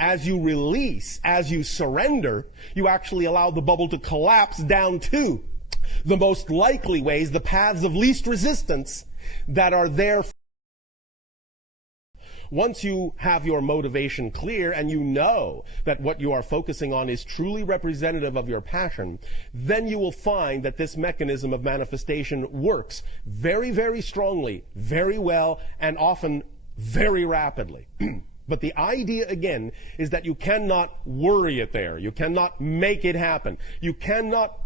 as you release, as you surrender, you actually allow the bubble to collapse down to the most likely ways, the paths of least resistance that are there. Once you have your motivation clear and you know that what you are focusing on is truly representative of your passion, then you will find that this mechanism of manifestation works very, very strongly, very well, and often very rapidly. But the idea, again, is that you cannot worry it there. You cannot make it happen. You cannot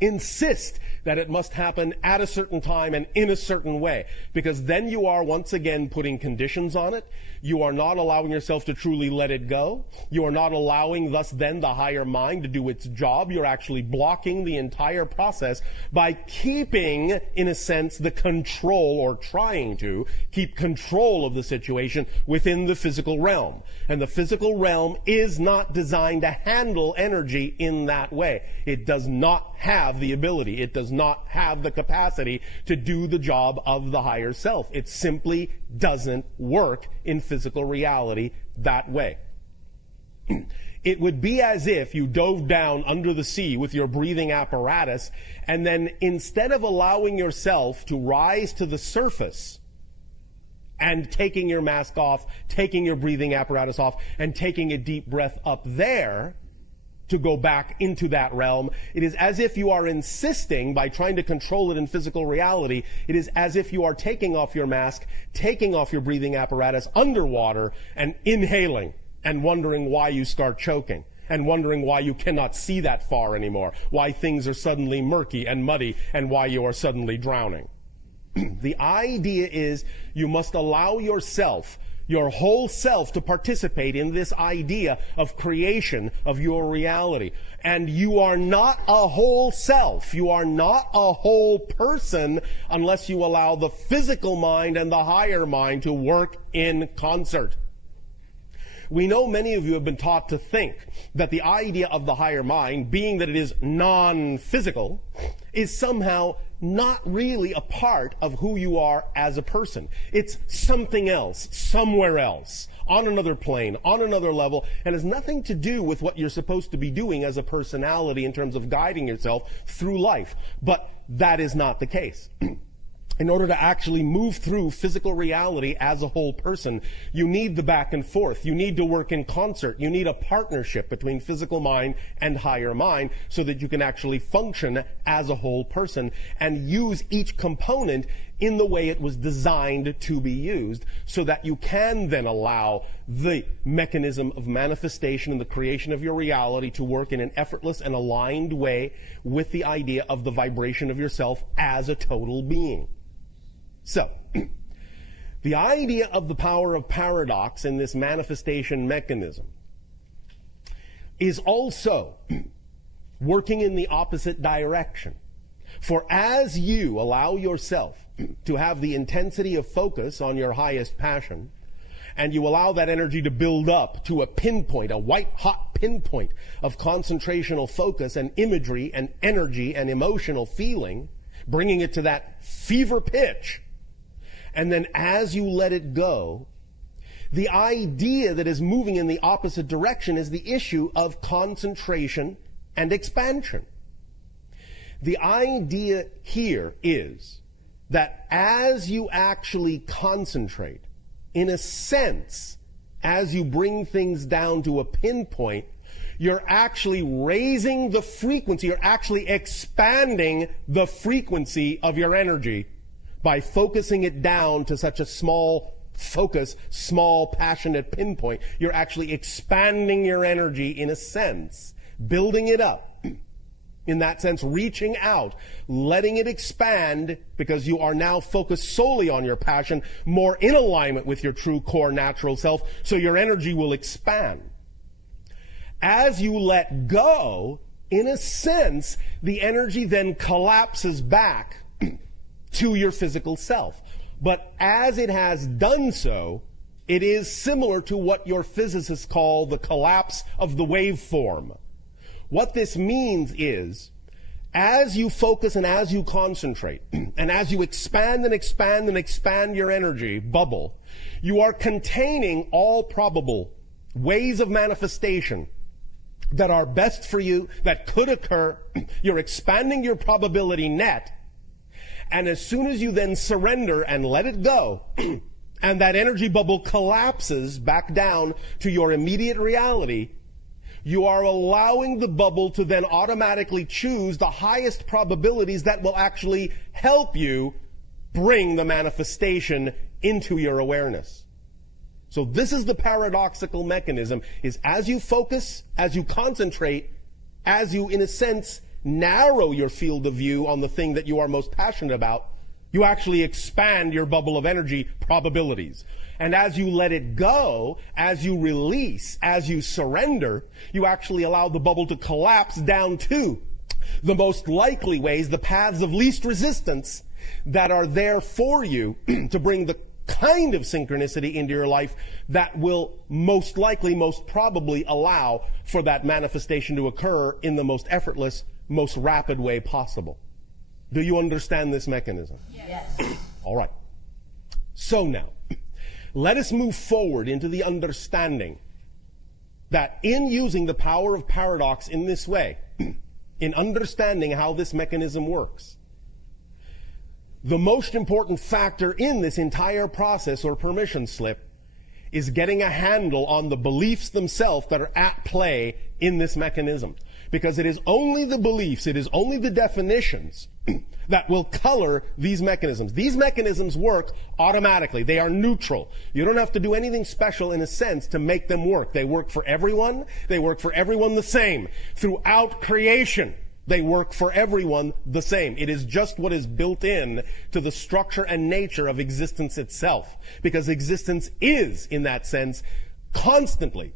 insist that it must happen at a certain time and in a certain way, because then you are once again putting conditions on it. You are not allowing yourself to truly let it go. You are not allowing thus then the higher mind to do its job. You're actually blocking the entire process by keeping, in a sense, the control, or trying to keep control of the situation within the physical realm. And the physical realm is not designed to handle energy in that way. It does not have the ability. It does not have the capacity to do the job of the higher self. It simply doesn't work in physical reality that way. It would be as if you dove down under the sea with your breathing apparatus, and then instead of allowing yourself to rise to the surface and taking your mask off, taking your breathing apparatus off, and taking a deep breath up there to go back into that realm, it is as if you are insisting, by trying to control it in physical reality, it is as if you are taking off your mask, taking off your breathing apparatus underwater, and inhaling, and wondering why you start choking, and wondering why you cannot see that far anymore, why things are suddenly murky and muddy, and why you are suddenly drowning. The idea is you must allow yourself, your whole self, to participate in this idea of creation of your reality. And you are not a whole self. You are not a whole person unless you allow the physical mind and the higher mind to work in concert. We know many of you have been taught to think that the idea of the higher mind, being that it is non-physical, is somehow not really a part of who you are as a person. It's something else, somewhere else, on another plane, on another level, and has nothing to do with what you're supposed to be doing as a personality in terms of guiding yourself through life. But that is not the case. In order to actually move through physical reality as a whole person, you need the back and forth. You need to work in concert. You need a partnership between physical mind and higher mind so that you can actually function as a whole person and use each component in the way it was designed to be used, so that you can then allow the mechanism of manifestation and the creation of your reality to work in an effortless and aligned way with the idea of the vibration of yourself as a total being. So, the idea of the power of paradox in this manifestation mechanism is also working in the opposite direction. For as you allow yourself to have the intensity of focus on your highest passion, and you allow that energy to build up to a pinpoint, a white-hot pinpoint of concentrational focus and imagery and energy and emotional feeling, bringing it to that fever pitch, and then as you let it go, the idea that is moving in the opposite direction is the issue of concentration and expansion. The idea here is that as you actually concentrate, in a sense, as you bring things down to a pinpoint, you're actually raising the frequency, you're actually expanding the frequency of your energy by focusing it down to such a small focus, small passionate pinpoint. You're actually expanding your energy in a sense, building it up. In that sense, reaching out, letting it expand, because you are now focused solely on your passion, more in alignment with your true core natural self, so your energy will expand. As you let go, in a sense, the energy then collapses back to your physical self. But as it has done so, it is similar to what your physicists call the collapse of the waveform. What this means is, as you focus and as you concentrate, and as you expand and expand and expand your energy bubble, you are containing all probable ways of manifestation that are best for you, that could occur. You're expanding your probability net. And as soon as you then surrender and let it go, and that energy bubble collapses back down to your immediate reality, you are allowing the bubble to then automatically choose the highest probabilities that will actually help you bring the manifestation into your awareness. So this is the paradoxical mechanism, is as you focus, as you concentrate, as you, in a sense, narrow your field of view on the thing that you are most passionate about, you actually expand your bubble of energy probabilities. And as you let it go, as you release, as you surrender, you actually allow the bubble to collapse down to the most likely ways, the paths of least resistance that are there for you to bring the kind of synchronicity into your life that will most likely, most probably allow for that manifestation to occur in the most effortless, most rapid way possible. Do you understand this mechanism? Yes. All right. So now, let us move forward into the understanding that in using the power of paradox in this way, in understanding how this mechanism works, the most important factor in this entire process or permission slip is getting a handle on the beliefs themselves that are at play in this mechanism. Because it is only the beliefs, it is only the definitions that will color these mechanisms. These mechanisms work automatically. They are neutral. You don't have to do anything special in a sense to make them work. They work for everyone. They work for everyone the same. Throughout creation, they work for everyone the same. It is just what is built in to the structure and nature of existence itself. Because existence is, in that sense, constantly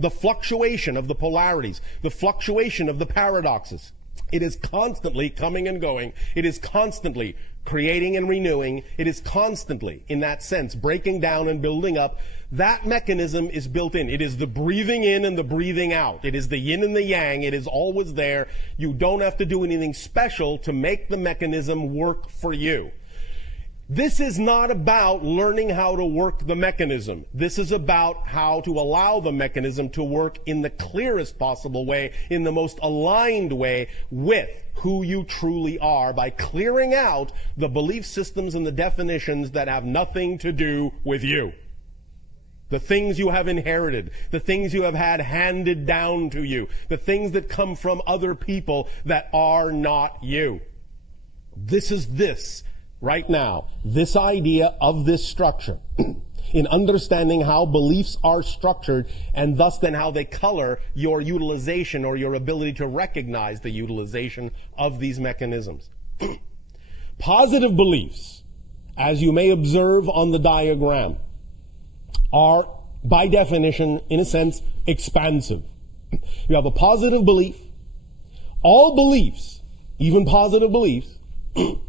the fluctuation of the polarities, the fluctuation of the paradoxes. It is constantly coming and going. It is constantly creating and renewing. It is constantly, in that sense, breaking down and building up. That mechanism is built in. It is the breathing in and the breathing out. It is the yin and the yang. It is always there. You don't have to do anything special to make the mechanism work for you. This is not about learning how to work the mechanism. This is about how to allow the mechanism to work in the clearest possible way, in the most aligned way with who you truly are, by clearing out the belief systems and the definitions that have nothing to do with you. The things you have inherited, the things you have had handed down to you, the things that come from other people that are not you. This is this. Right now, this idea of this structure, in understanding how beliefs are structured and thus then how they color your utilization or your ability to recognize the utilization of these mechanisms. Positive beliefs, as you may observe on the diagram, are by definition, in a sense, expansive. You have a positive belief. All beliefs, even positive beliefs,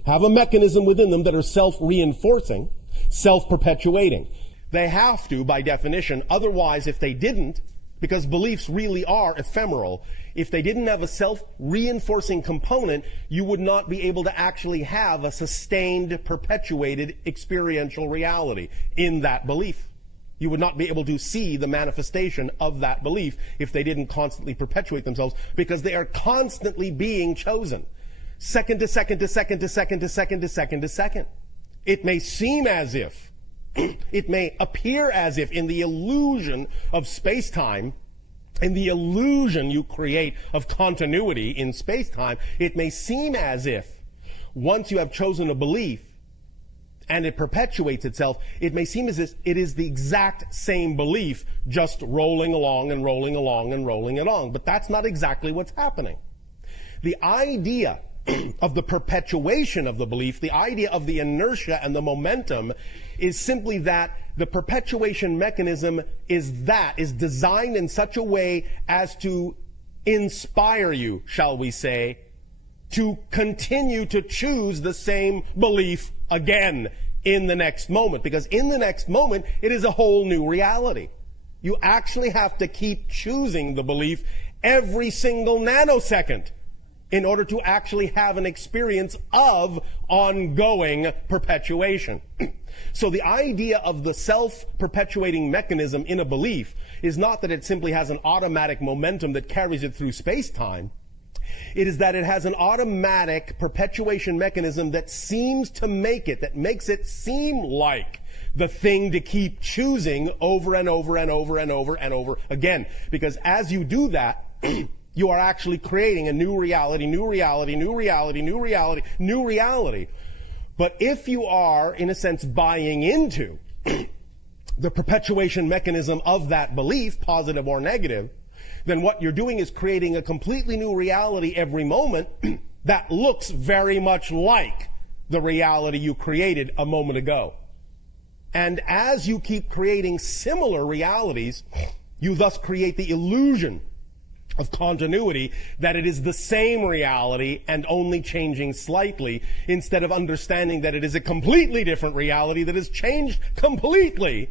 have a mechanism within them that are self-reinforcing, self-perpetuating. They have to, by definition. Otherwise, if they didn't, because beliefs really are ephemeral, if they didn't have a self-reinforcing component, you would not be able to actually have a sustained, perpetuated experiential reality in that belief. You would not be able to see the manifestation of that belief if they didn't constantly perpetuate themselves, because they are constantly being chosen. Second to second to second to second to second to second to second. It may seem as if, it may appear as if in the illusion of space-time, in the illusion you create of continuity in space-time, it may seem as if once you have chosen a belief and it perpetuates itself, it may seem as if it is the exact same belief just rolling along and rolling along and rolling along. But that's not exactly what's happening. The idea of the perpetuation of the belief, the idea of the inertia and the momentum, is simply that the perpetuation mechanism is designed in such a way as to inspire you, shall we say, to continue to choose the same belief again in the next moment. Because in the next moment, it is a whole new reality. You actually have to keep choosing the belief every single nanosecond in order to actually have an experience of ongoing perpetuation. So the idea of the self-perpetuating mechanism in a belief is not that it simply has an automatic momentum that carries it through space-time. It is that it has an automatic perpetuation mechanism that seems to that makes it seem like the thing to keep choosing over and over and over and over and over again. Because as you do that, you are actually creating a new reality, new reality, new reality, new reality, new reality. But if you are, in a sense, buying into the perpetuation mechanism of that belief, positive or negative, then what you're doing is creating a completely new reality every moment that looks very much like the reality you created a moment ago. And as you keep creating similar realities, you thus create the illusion of continuity, that it is the same reality and only changing slightly, instead of understanding that it is a completely different reality that has changed completely,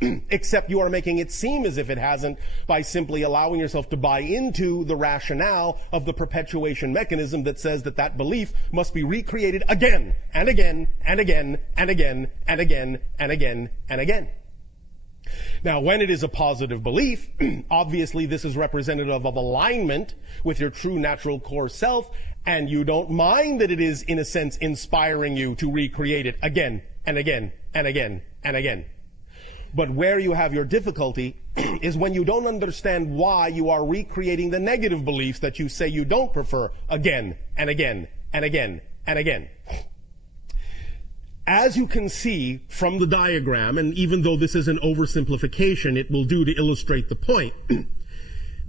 except you are making it seem as if it hasn't by simply allowing yourself to buy into the rationale of the perpetuation mechanism that says that that belief must be recreated again and again and again and again and again and again and again. Now, when it is a positive belief, obviously this is representative of alignment with your true natural core self, and you don't mind that it is, in a sense, inspiring you to recreate it again and again and again and again. But where you have your difficulty is when you don't understand why you are recreating the negative beliefs that you say you don't prefer again and again and again and again. As you can see from the diagram, and even though this is an oversimplification, it will do to illustrate the point,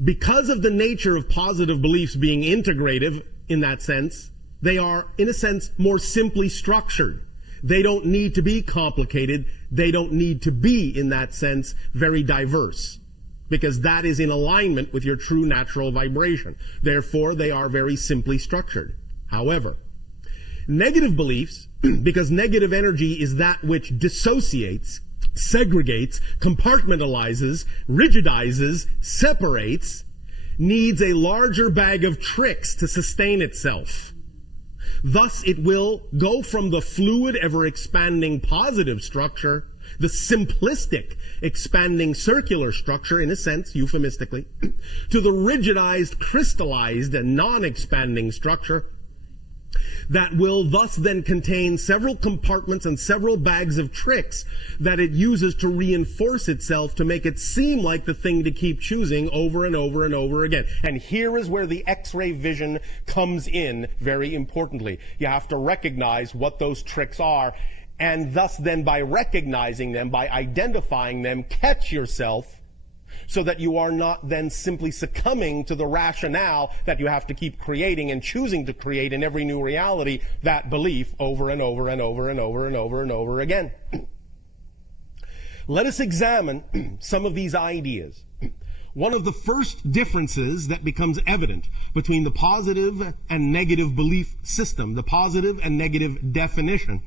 because of the nature of positive beliefs being integrative in that sense, they are, in a sense, more simply structured. They don't need to be complicated. They don't need to be, in that sense, very diverse, because that is in alignment with your true natural vibration. Therefore, they are very simply structured. However, negative beliefs, because negative energy is that which dissociates, segregates, compartmentalizes, rigidizes, separates, needs a larger bag of tricks to sustain itself. Thus, it will go from the fluid, ever-expanding positive structure, the simplistic, expanding circular structure, in a sense, euphemistically, to the rigidized, crystallized, and non-expanding structure that will thus then contain several compartments and several bags of tricks that it uses to reinforce itself to make it seem like the thing to keep choosing over and over and over again. And here is where the X-ray vision comes in very importantly. You have to recognize what those tricks are, and thus then by recognizing them, by identifying them, catch yourself, so that you are not then simply succumbing to the rationale that you have to keep creating and choosing to create in every new reality that belief over and over and over and over and over and over again. Let us examine some of these ideas. One of the first differences that becomes evident between the positive and negative belief system, the positive and negative definition,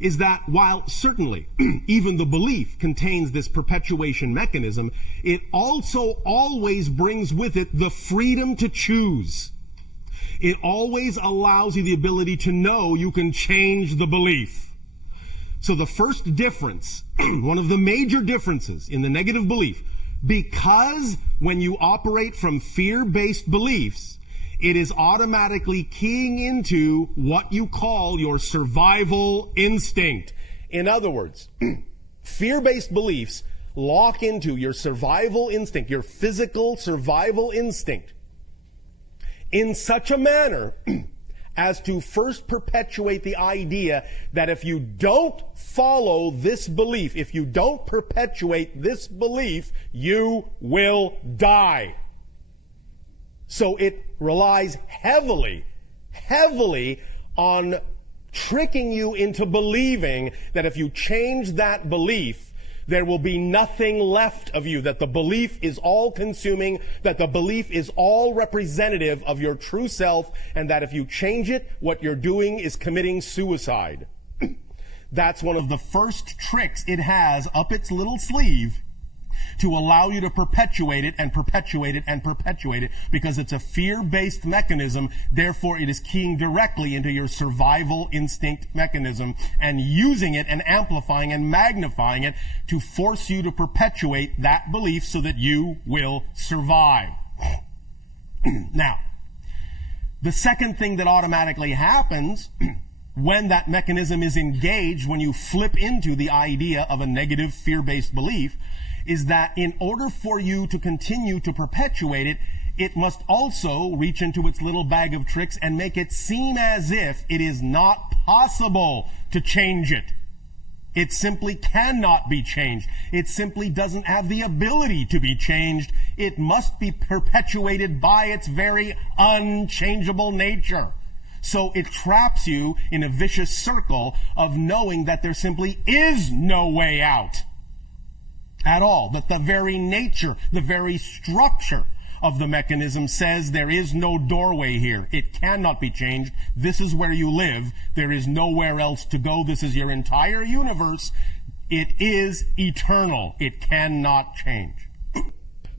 is that while certainly even the belief contains this perpetuation mechanism, it also always brings with it the freedom to choose. It always allows you the ability to know you can change the belief. So the first difference, one of the major differences in the negative belief, because when you operate from fear-based beliefs, it is automatically keying into what you call your survival instinct. In other words, fear-based beliefs lock into your survival instinct, your physical survival instinct, in such a manner as to first perpetuate the idea that if you don't follow this belief, if you don't perpetuate this belief, you will die. So it relies heavily on tricking you into believing that if you change that belief, there will be nothing left of you, that the belief is all-consuming, that the belief is all representative of your true self, and that if you change it, what you're doing is committing suicide. That's one of the first tricks it has up its little sleeve to allow you to perpetuate it and perpetuate it and perpetuate it, because it's a fear-based mechanism. Therefore, it is keying directly into your survival instinct mechanism and using it and amplifying and magnifying it to force you to perpetuate that belief so that you will survive. Now, the second thing that automatically happens when that mechanism is engaged, when you flip into the idea of a negative fear-based belief, is that in order for you to continue to perpetuate it, it must also reach into its little bag of tricks and make it seem as if it is not possible to change it. It simply cannot be changed. It simply doesn't have the ability to be changed. It must be perpetuated by its very unchangeable nature. So it traps you in a vicious circle of knowing that there simply is no way out at all. That the very nature, the very structure of the mechanism says there is no doorway here. It cannot be changed. This is where you live. There is nowhere else to go. This is your entire universe. It is eternal. It cannot change.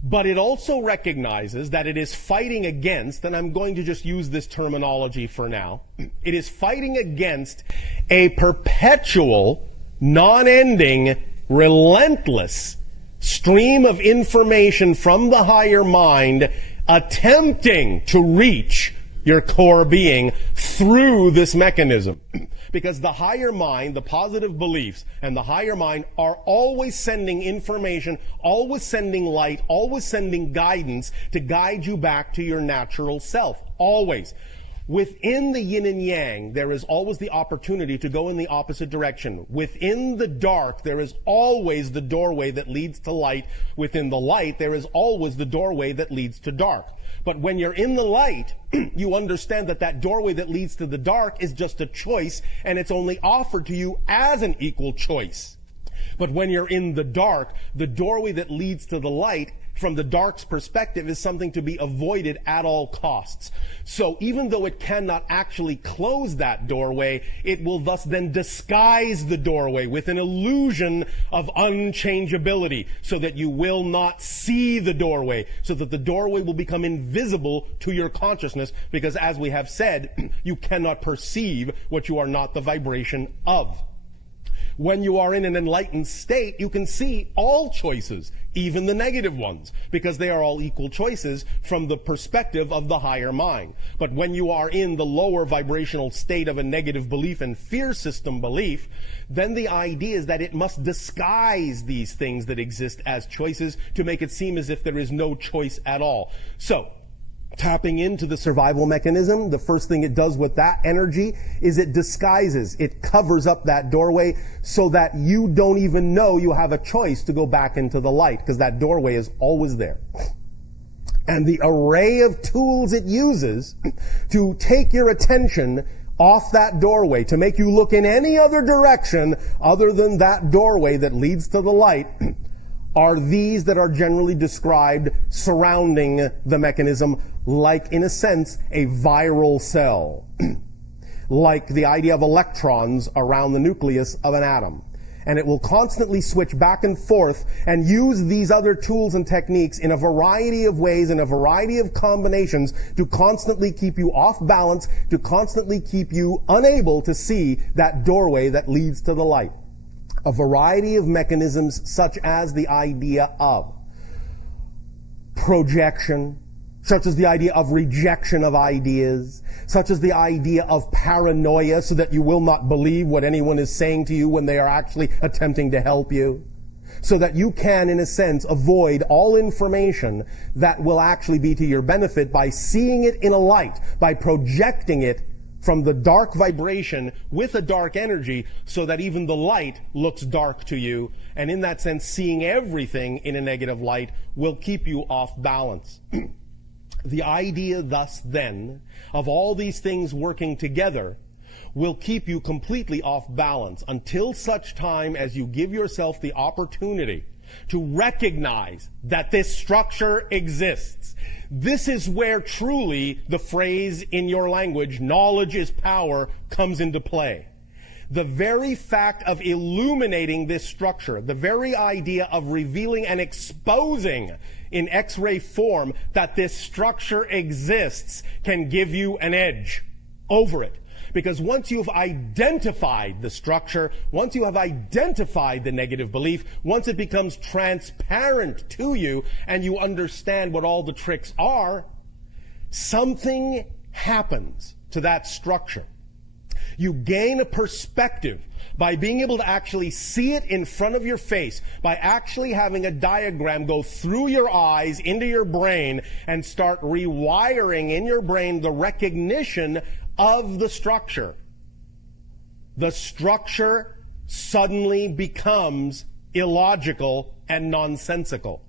But it also recognizes that it is fighting against, and I'm going to just use this terminology for now, it is fighting against a perpetual, non-ending, relentless stream of information from the higher mind attempting to reach your core being through this mechanism. Because the higher mind, the positive beliefs, and the higher mind are always sending information, always sending light, always sending guidance to guide you back to your natural self. Always. Within the yin and yang, there is always the opportunity to go in the opposite direction. Within the dark, there is always the doorway that leads to light. Within the light, there is always the doorway that leads to dark. But when you're in the light, you understand that that doorway that leads to the dark is just a choice, and it's only offered to you as an equal choice. But when you're in the dark, the doorway that leads to the light, from the dark's perspective, is something to be avoided at all costs. So even though it cannot actually close that doorway, it will thus then disguise the doorway with an illusion of unchangeability, so that you will not see the doorway, so that the doorway will become invisible to your consciousness, because as we have said, you cannot perceive what you are not the vibration of. When you are in an enlightened state, you can see all choices, even the negative ones, because they are all equal choices from the perspective of the higher mind. But when you are in the lower vibrational state of a negative belief and fear system belief, then the idea is that it must disguise these things that exist as choices to make it seem as if there is no choice at all. So, tapping into the survival mechanism, the first thing it does with that energy is it disguises, it covers up that doorway so that you don't even know you have a choice to go back into the light, because that doorway is always there. And the array of tools it uses to take your attention off that doorway, to make you look in any other direction other than that doorway that leads to the light, are these that are generally described surrounding the mechanism like, in a sense, a viral cell. Like the idea of electrons around the nucleus of an atom. And it will constantly switch back and forth and use these other tools and techniques in a variety of ways, in a variety of combinations, to constantly keep you off balance, to constantly keep you unable to see that doorway that leads to the light. A variety of mechanisms, such as the idea of projection, such as the idea of rejection of ideas, such as the idea of paranoia, so that you will not believe what anyone is saying to you when they are actually attempting to help you, so that you can, in a sense, avoid all information that will actually be to your benefit by seeing it in a light, by projecting it from the dark vibration with a dark energy, so that even the light looks dark to you. And in that sense, seeing everything in a negative light will keep you off balance. The idea thus then of all these things working together will keep you completely off balance until such time as you give yourself the opportunity to recognize that this structure exists. This is where truly the phrase in your language, knowledge is power, comes into play. The very fact of illuminating this structure, the very idea of revealing and exposing in X-ray form that this structure exists can give you an edge over it. Because once you've identified the structure, once you have identified the negative belief, once it becomes transparent to you and you understand what all the tricks are, something happens to that structure. You gain a perspective by being able to actually see it in front of your face, by actually having a diagram go through your eyes into your brain and start rewiring in your brain the recognition of the structure. The structure suddenly becomes illogical and nonsensical.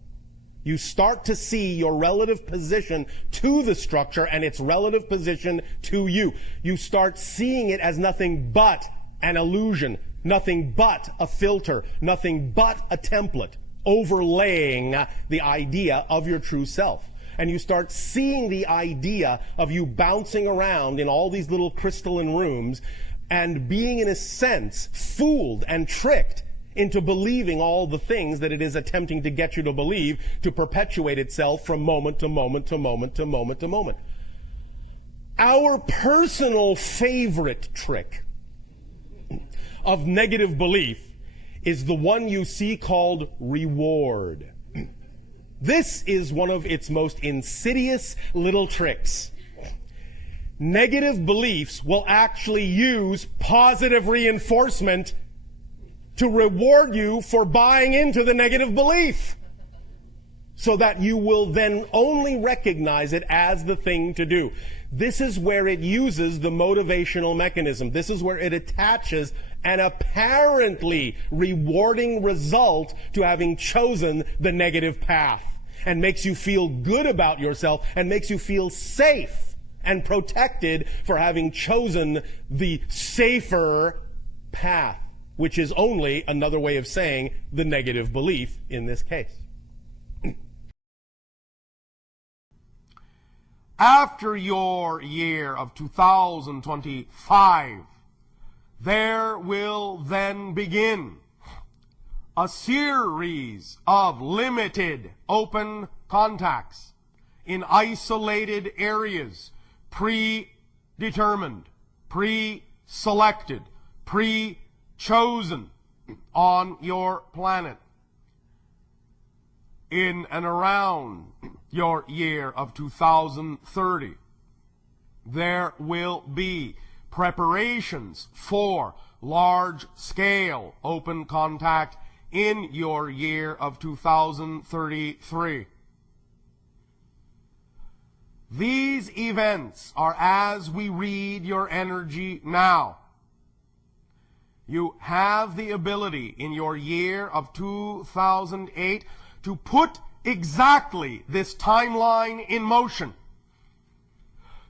You start to see your relative position to the structure and its relative position to you. You start seeing it as nothing but an illusion, nothing but a filter, nothing but a template overlaying the idea of your true self. And you start seeing the idea of you bouncing around in all these little crystalline rooms and being, in a sense, fooled and tricked into believing all the things that it is attempting to get you to believe to perpetuate itself from moment to moment to moment to moment to moment. Our personal favorite trick of negative belief is the one you see called reward. This is one of its most insidious little tricks. Negative beliefs will actually use positive reinforcement to reward you for buying into the negative belief, so that you will then only recognize it as the thing to do. This is where it uses the motivational mechanism. This is where it attaches an apparently rewarding result to having chosen the negative path, and makes you feel good about yourself and makes you feel safe and protected for having chosen the safer path, which is only another way of saying the negative belief in this case. After your year of 2025, there will then begin a series of limited open contacts in isolated areas, predetermined, pre-selected, chosen on your planet. In and around your year of 2030, there will be preparations for large-scale open contact in your year of 2033. These events are as we read your energy now. You have the ability in your year of 2008 to put exactly this timeline in motion.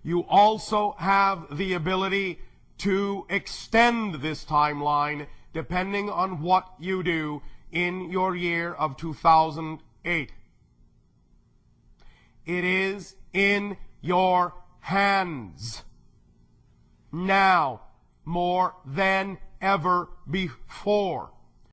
You also have the ability to extend this timeline depending on what you do in your year of 2008. It is in your hands now more than ever before.